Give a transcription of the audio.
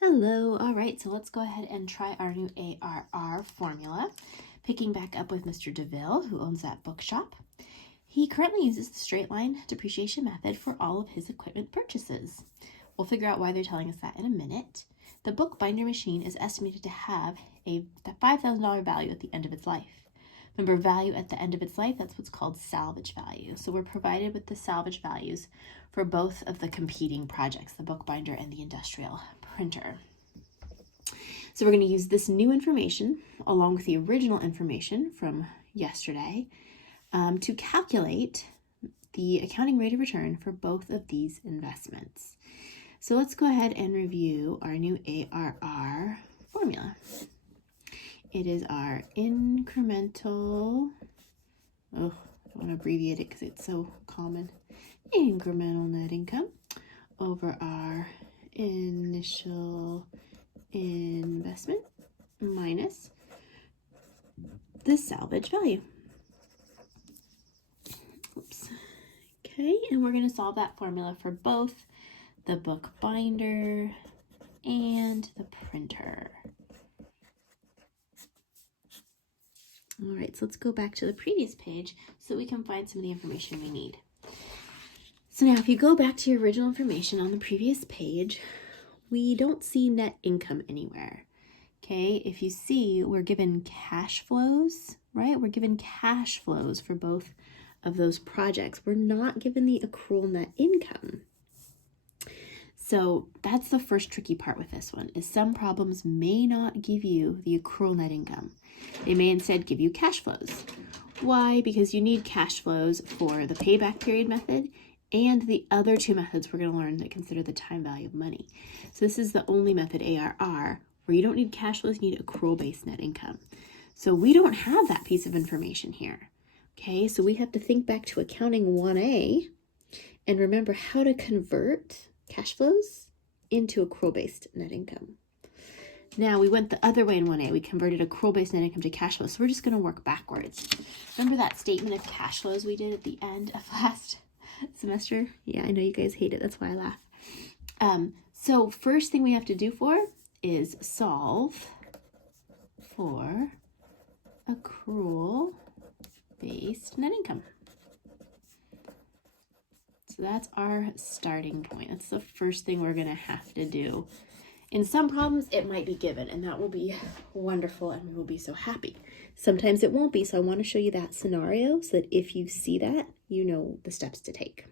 Hello. All right, so let's go ahead and try our new ARR formula. Picking back up with Mr. DeVille, who owns that bookshop. He currently uses the straight line depreciation method for all of his equipment purchases. We'll figure out why they're telling us that in a minute. The bookbinder machine is estimated to have a $5,000 value at the end of its life. Remember, value at the end of its life, that's what's called salvage value. So we're provided with the salvage values for both of the competing projects, the bookbinder and the industrial printer. So we're going to use this new information along with the original information from yesterday to calculate the accounting rate of return for both of these investments. So let's go ahead and review our new ARR formula. It is our incremental, I don't want to abbreviate it because it's so common, incremental net income over our initial investment minus the salvage value. Oops. Okay, and we're going to solve that formula for both the bookbinder and the printer. All right, so let's go back to the previous page so we can find some of the information we need. So now if you go back to your original information on the previous page, we don't see net income anywhere. Okay, if you see, we're given cash flows, right? We're given cash flows for both of those projects. We're not given the accrual net income. So that's the first tricky part with this one, is some problems may not give you the accrual net income. They may instead give you cash flows. Why? Because you need cash flows for the payback period method and the other two methods we're going to learn that consider the time value of money. So this is the only method, ARR, where you don't need cash flows, you need accrual-based net income. So we don't have that piece of information here. Okay, so we have to think back to accounting 1A and remember how to convert cash flows into accrual-based net income. Now we went the other way in 1A. We converted accrual-based net income to cash flows. So we're just going to work backwards. Remember that statement of cash flows we did at the end of last semester? Yeah, I know you guys hate it. That's why I laugh. So first thing we have to do is solve for accrual-based net income. So that's our starting point. That's the first thing we're going to have to do. In some problems, it might be given, and that will be wonderful, and we will be so happy. Sometimes it won't be, so I want to show you that scenario so that if you see that, you know the steps to take.